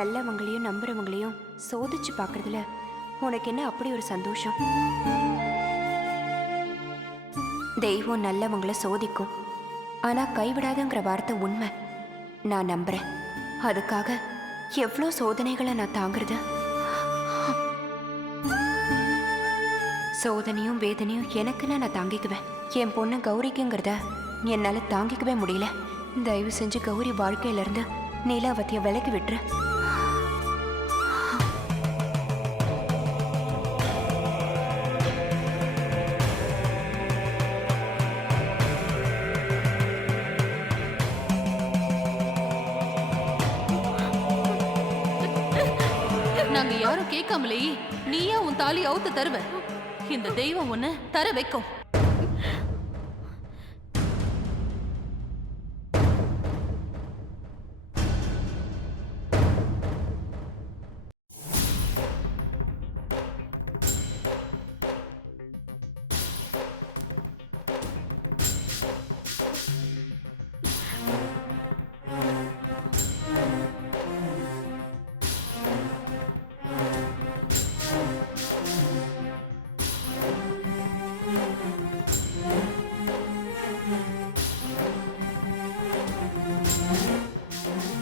நல்லவங்களையும் நம்புறவங்களையும் சோதிச்சு பார்க்கறதுல உனக்கு என்ன அப்படி ஒரு சந்தோஷம்? தெய்வம் நல்லவங்களை சோதிக்கும், ஆனா கைவிடாதுங்கிற வார்த்தை உண்மை. நான் நம்புறேன். அதுக்காக எவ்வளோ சோதனைகளை நான் தாங்குறது. சோதனையும் வேதனையும் எனக்குன்னு நான் தாங்கிக்குவேன். என் பொண்ணு கௌரிக்குங்கிறத என்னால தாங்கிக்கவே முடியல. தயவு செஞ்சு கௌரி வாழ்க்கையில இருந்து நீலாவதிய விலக்கி விட்டுரு. நாங்க யாரும் கேட்காமலே நீயா உன் தாலி அவுத்து தருவ. இந்த தெய்வம் ஒண்ணு தர வைக்கும்.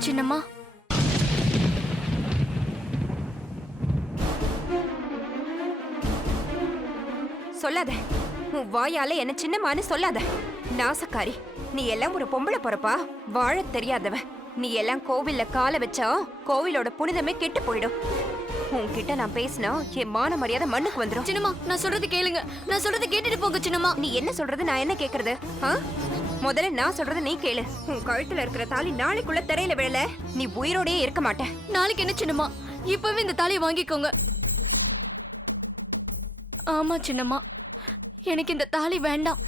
சின்னம்மா, சொல்லாத. உன் வாயால என்ன சின்னமான்னு சொல்லாத. நாசக்காரி, நீ எல்லாம் ஒரு பொம்பளை பொறப்பா, வாழ தெரியாதவ. நீ எல்லாம் கோவில்ல காலை வச்சா கோவிலோட புனிதமே கெட்டு போயிடும். உன்கிட்ட நான் பேசினா என் மான மரியாதை மண்ணுக்கு வந்துடும். சின்னம்மா, நான் சொல்றது கேளுங்க. நான் சொல்றது கேட்டுட்டு போங்க சின்னம்மா. நீ என்ன சொல்றது, நான் என்ன கேக்குறது? முதல்ல நான் சொல்றது நீ கேளு. உன் கழுத்துல இருக்கிற தாலி நாளைக்குள்ள திரையில விழல, நீ உயிரோடயே இருக்க மாட்ட. நாளைக்கு என்ன சின்னம்மா, இப்பவே இந்த தாலியை வாங்கிக்கோங்க. ஆமா சின்னம்மா, எனக்கு இந்த தாலி வேண்டாம்.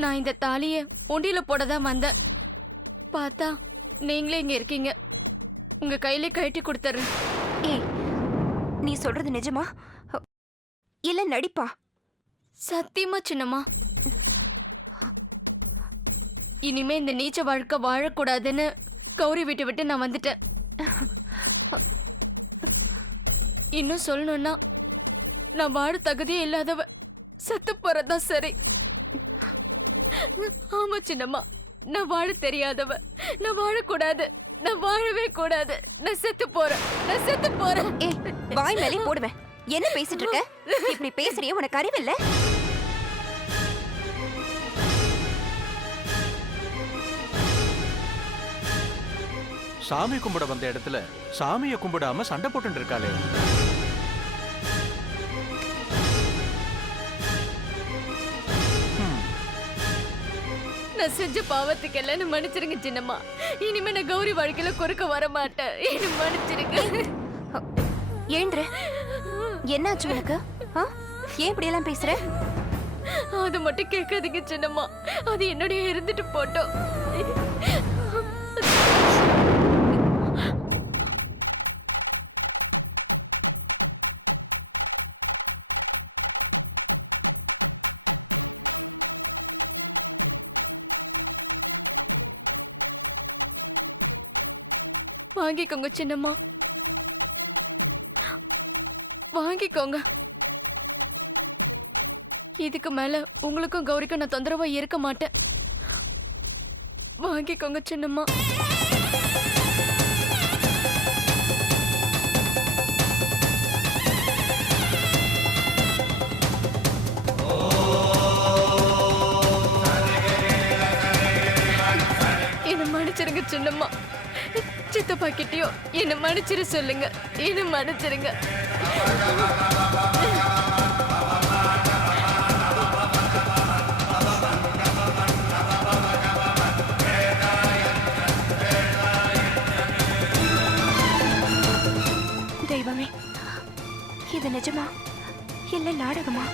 நான் இந்த தாலிய உண்டியில போடதான் வந்தேன். பார்த்தா நீங்களே இங்க இருக்கீங்க. உங்க கையிலே கழட்டி கொடுத்துறேன். ஏய், நீ சொல்றது நிஜமா இல்ல நடிப்பா? சத்தியமா சின்னம்மா. இனிமே இந்த நீச்ச வாழ்க்கை வாழக்கூடாதுன்னு கௌரி விட்டு விட்டு நான் வந்துட்டேன். இன்னும் சொல்லணும்னா நான் வாழ தகுதியே இல்லாதவ. சத்து போறதா சரி. ஆமா சின்னம்மா, நான் வாழ தெரியாதவ. நான் வாழக்கூடாது. நான் வாழவே கூடாது. நான் செத்து போறேன். நான் செத்து போறேன். ஏய், வாய் மேலே போடுவேன். என்ன பேசிட்டு இருக்க? இப்படி பேசுறியே, உனக்கு அறிவில்ல? சாமி கும்பிட வந்த இடத்துல சாமியை கும்பிடாம சண்டை போட்டு இருக்காளே. நான் செஞ்ச பாவத்துக்கு எல்லாம் மன்னிச்சிருங்க சின்னம்மா. இனிமே நான் கௌரி வாழ்க்கையில குறுக்க வர மாட்டேன். என்ன மன்னிச்சிருங்க. ஏன்று, என்னாச்சு உனக்கு? ஏன் இப்படி எல்லாம் பேசுற? அது மட்டும் கேட்காதீங்க சின்னம்மா. அது என்னுடைய இருந்துட்டு போட்டோம். வாங்கிக்கோங்க சின்னம்மா, வாங்கிக்கோங்க. இதுக்கு மேல உங்களுக்கும் கௌரிக்கும் நான் தொந்தரவா இருக்க மாட்டேன். வாங்கிக்கோங்க சின்னம்மா. என்ன மன்னிச்சிருங்க சின்னம்மா. சித்தப்பா கிட்டயோ என்ன மன்னிச்சிரு சொல்லுங்க. என்ன மன்னிச்சிருங்க. தெய்வமே, இது நிஜமா இல்ல நாடகமா?